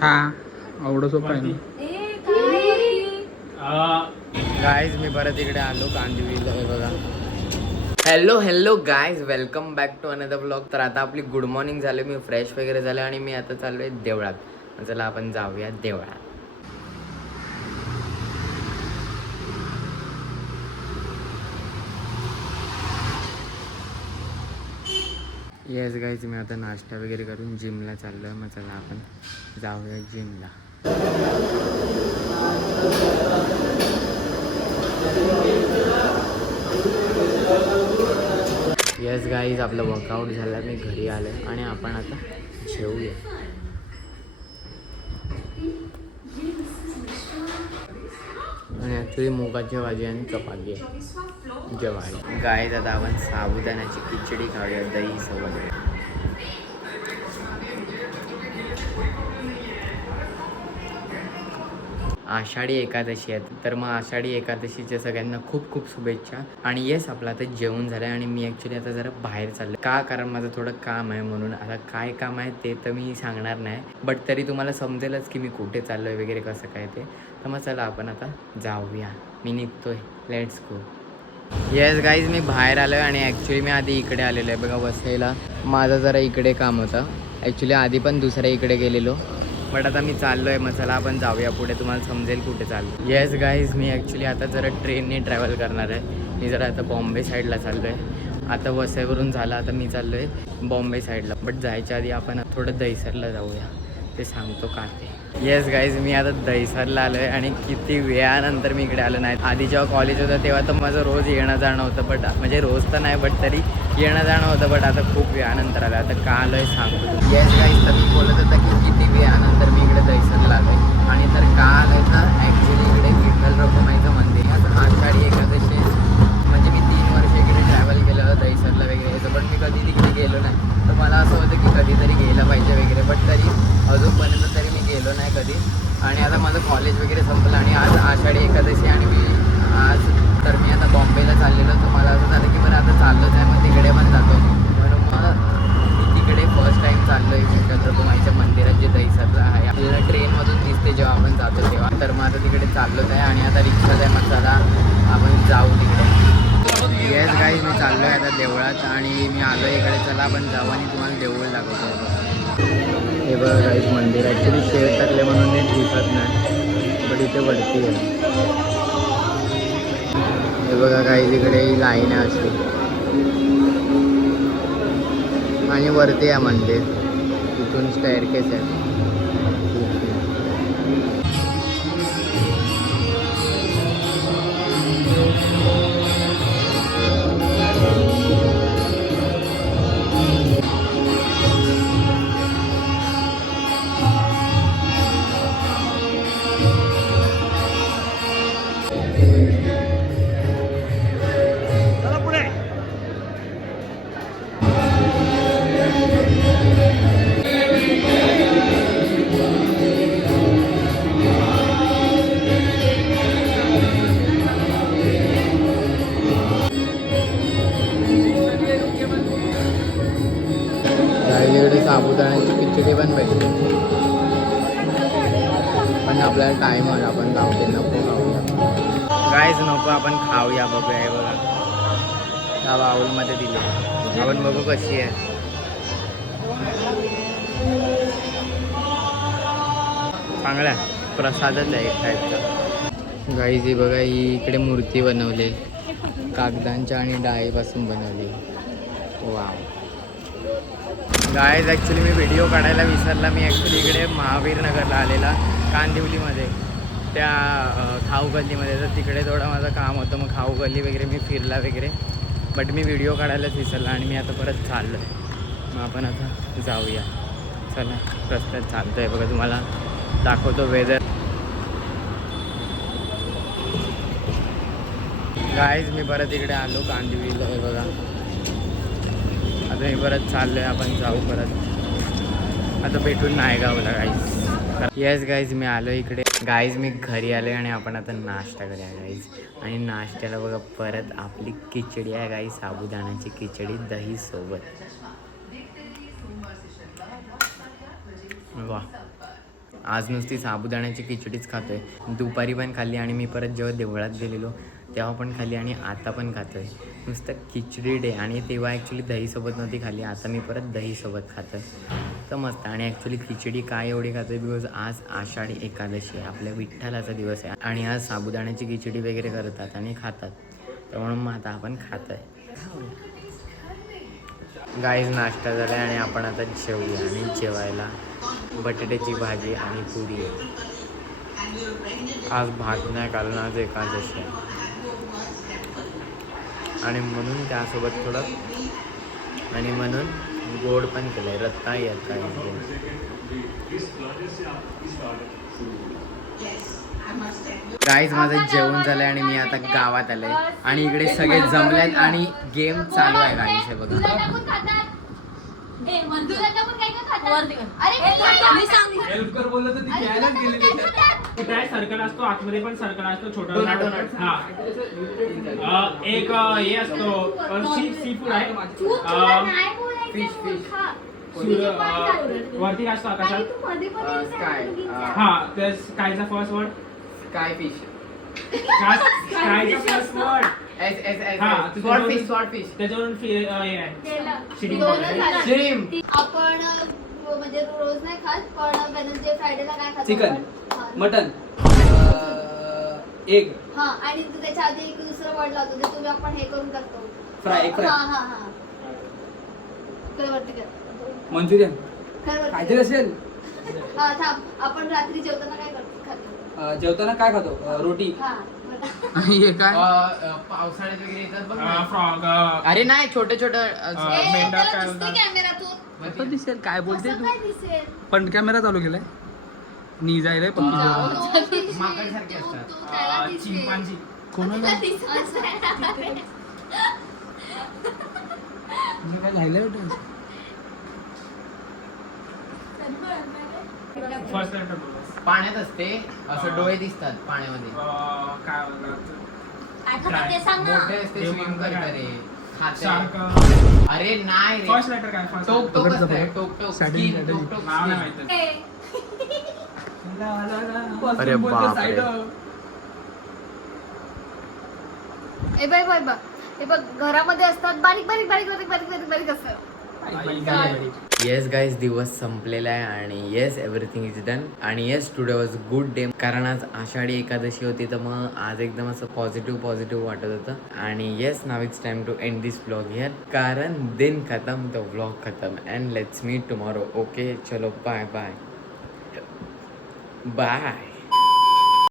हा एवढं सोपं आहे ना. गाईज मी परत इकडे आलो कांदिवलीला. हे बघा. Hello guys, welcome back to another blog. तर आता आपली गुड मॉर्निंग झाली, मी फ्रेश वगैरे झाले आणि मी आता चाललो आहे देवळात. चला आपण जाऊया देवळात. येस गाईज, मी आता नाश्ता वगैरे करून जिमला चाललो आहे. मग चला आपण जाऊया जिमला. येस गाईज, आपलं वर्कआउट झालं, मी घरी आलो आणि आपण आता जेवूया. आणि ॲक्च्युली मुगाची भाजी आणि चपाती आहे जेवायला. गाईज आता आपण साबुदाण्याची खिचडी खाऊया दही सोबत. आषाढी एकादशी आहे, तर मग आषाढी एकादशीच्या सगळ्यांना खूप खूप शुभेच्छा. आणि येस, आपलं आता जेवण झालं आहे आणि मी ॲक्च्युली आता जरा बाहेर चाललो का, कारण माझं थोडं काम आहे म्हणून. आता काय काम आहे ते तर मी सांगणार नाही, बट तरी तुम्हाला समजेलच की मी कुठे चाललो आहे वगैरे कसं काय ते. तर मग चला आपण आता जाऊया, मी निघतोय, लेट्स गो. येस गाईज, मी बाहेर आलो आहे आणि ॲक्च्युली मी आधी इकडे आलेलो आहे बघा वसईला. माझं जरा इकडे काम होतं ॲक्च्युली, आधी पण दुसऱ्या इकडे गेलेलो, बट आता मी चाललो आहे. मग चला आपण जाऊया पुढे, तुम्हाला समजेल कुठे चाललो. येस गाईज, मी ॲक्च्युली आता जरा ट्रेनने ट्रॅव्हल करणार आहे. मी जरा आता बॉम्बे साईडला चाललो आहे. आता वसईवरून झालं, आता मी चाललो आहे बॉम्बे साईडला. बट जायच्या आधी आपण थोडं दहिसरला जाऊया, ते सांगतो का ते. येस गाईज, मी आता दहिसरला आलो आहे आणि किती वेळानंतर मी इकडे आलो नाही. आधी जेव्हा कॉलेज होतं तेव्हा तर माझं रोज येणं जाणं होतं, बट म्हणजे रोज तर नाही, बट तरी येणं जाणं होतं. बट आता खूप वेळानंतर आलं. आता का आलो आहे सांगतो. येस गाईज, तर मी बोलत होता की किती वेळानंतर मी इकडे दहिसरला आलो आहे. आणि तर का आलं आहे तर ॲक्च्युली इकडे विठ्ठल रखुमाईचं मंदिर आहे. आता आषाढी एकादशी म्हणजे मी 3 वर्ष इकडे ट्रॅव्हल केलं दहिसरला वगैरे यायचं, बट मी कधी तिकडे गेलो नाही. तर मला असं होतं की कधीतरी गेलं पाहिजे वगैरे, बट तरी अजूनपर्यंत तरी मी गेलो नाही कधी. आणि आता माझं कॉलेज वगैरे संपलं आणि आज आषाढी एकादशी आणि मी आज तर मी आता बॉम्बेला चाललेलो. तर मला असं झालं की बरं आता चाललोच आहे, मग तिकडे पण जातो. म्हणून मग मी तिकडे फर्स्ट टाईम चाललो आहे विठ्ठल रखुमाईच्या मंदिरात जे दहिसरला आहे. आपल्याला ट्रेनमधून दिसते जेव्हा आपण जातो तेव्हा. तर मग आता तिकडे चाललोच आहे आणि आता रिक्षाच आहे. मग चला आपण जाऊ तिकडे. येस गाईज, मी चाललो आहे आता देवळात आणि मी आलो इकडे. चला आपण जाऊ आणि तुम्हाला देऊळ दाखवतो. हे बघा गाईज, मंदिर ॲक्च्युली शेड टाकले म्हणून नीट दिसत नाही, बट इथे वरती आहे. हे बघा गाईज, इकडे ही लाईन आहे अशी आणि वरती आहे मंदिर. इथून स्टेअरकेस आहे. इकडे साबुदाण्याची खिचडी पण भेटते, पण आपल्याला टाईम आला, आपण जाऊ दे, नको खाऊया. काहीच नको, आपण खाऊया. बघूया. हे बघा त्या बाउलमध्ये दिले, आपण बघू कशी आहे. चांगला आहे, प्रसादच आहे एक टाईपचा. गाईज ही बघा, ही इकडे मूर्ती बनवली कागदांच्या आणि डाळीपासून बनवली. वाव गाईज, ॲक्च्युली मी व्हिडिओ काढायला विसरला. मी ॲक्च्युली इकडे महावीर नगरला आलेला कांदिवलीमध्ये, त्या खाऊ गल्लीमध्ये. तर तिकडे थोडं माझं काम होतं, मग खाऊ गल्ली वगैरे मी फिरला वगैरे, बट मी व्हिडिओ काढायलाच विसरला आणि मी आता परत चाललो आहे. मग आपण आता जाऊया. चला रस्त्यात चालतो आहे बघा, तुम्हाला दाखवतो वेदर. गाईज, मी परत इकडे आलो कांदिवलीला. हे बघा, आता मी परत चाललो आहे, आपण जाऊ परत. आता भेटून नायगावला गाईज. येस गाईज, मी आलो इकडे. गाईज, मी घरी आलो आहे आणि आपण आता नाश्ता करूया गाईज. आणि नाश्त्याला बघा परत आपली खिचडी आहे गाईज, साबुदाण्याची खिचडी दही सोबत. वा, आज नुसती साबुदाण्याची खिचडीच खातोय. दुपारी पण खाल्ली आणि मी परत जेव्हा देवळात गेलेलो तेव्हा पण खाल्ली आणि आता पण खातोय. नुसतं खिचडी डे. आणि तेव्हा ॲक्च्युली दहीसोबत नव्हती खाल्ली, आता मी परत दहीसोबत खातोय. तर मस्त. आणि ॲक्च्युली खिचडी काय एवढी खातोय बिकॉज आज आषाढी एकादशी आहे, आपल्या विठ्ठलाचा दिवस आहे आणि आज साबुदाण्याची खिचडी वगैरे करतात आणि खातात. तर म्हणून मग आता आपण खातोय. गाईज नाश्ता झाला आहे आणि आपण आता जेवूया. आणि जेवायला बटाट्याची भाजी आणि पुरी आहे. आज भात नाही कारण आज एकादशी आहे आणि म्हणून त्यासोबत थोडं आणि म्हणून गोड पण केलं आहे. रत्ताळी येत आहे. गाईज माझं जेवण झालं आणि मी आता गावात आले आणि इकडे सगळे जमलेत आणि गेम चालू आहे गाईज. हे बघा सर्कल असतो आतमध्ये पण सर्कल असतो छोटा. हा एक हे असतो सी फूड आहे. फिश वरती असतो आकाशात. स्काय हा तर स्कायचा फर्स्ट वर्ड स्काय फिश. स्कायचा फर्स्ट वर्ड स्वॉर्डफिश. त्याच्यावरून हे आहे श्रीम. आपण म्हणजे रोज नाही खात पण वेडनेसडे फ्रायडेला काय खातो? Chicken, mutton, egg. हा आणि त्याच्या आधी एक दुसरं वर्ड लावतो ते तुम्ही आपण हे करून करतो. Fry, egg fry. हा हा हा. काय वरती कर. मंचुरियन. काय वरती काहीतरी असेल. हा थांब. आपण रात्री जेवताना काय करतो? खातो. जेवताना काय खातो? रोटी. हा. हे काय पावसाळ्यात वगैरे येतात बघ ना. फ्रॉग. अरे नाही छोटे छोटे मेंढा काय बोलतात? कॅमेरातून दिसेल काय बोलते असं तू? काय दिसेल? पण कॅमेरा चालू केलाय. नी जायला पण माकड सारखे असतात. तो त्याला दिसेल. चिंपांझी. कोणाला त्याला दिसेल. काय राहिलं फर्स्ट लेटर पाण्यात असते असं डोळे दिसतात पाण्यामध्ये. काय बोलतात? आठवतं ते सांग ना. मोठे असते स्विम करणारे खाते. शार्क. अरे नाही रे. फर्स्ट लेटर काय? फर्स्ट टोक टोक असते. टोक टोक Saturday, स्किन. टोक टोक नाव नाही स्किन. माहिती. अरे बापरे. ए बाय बाय बा. हे बघ घरामध्ये असतात बारीक बारीक बारीक बारीक बारीक बारीक बारीक असतं. येस गाईज दिवस संपलेला आहे आणि येस एव्हरीथिंग इज डन. आणि yes today was good day कारण आज आषाढी एकादशी होती. तर मग आज एकदम असं पॉझिटिव्ह वाटत होतं. आणि yes now it's time to end this vlog here कारण दिन खतम तो व्लॉग खतम. And let's meet tomorrow. Okay चलो बाय बाय बाय.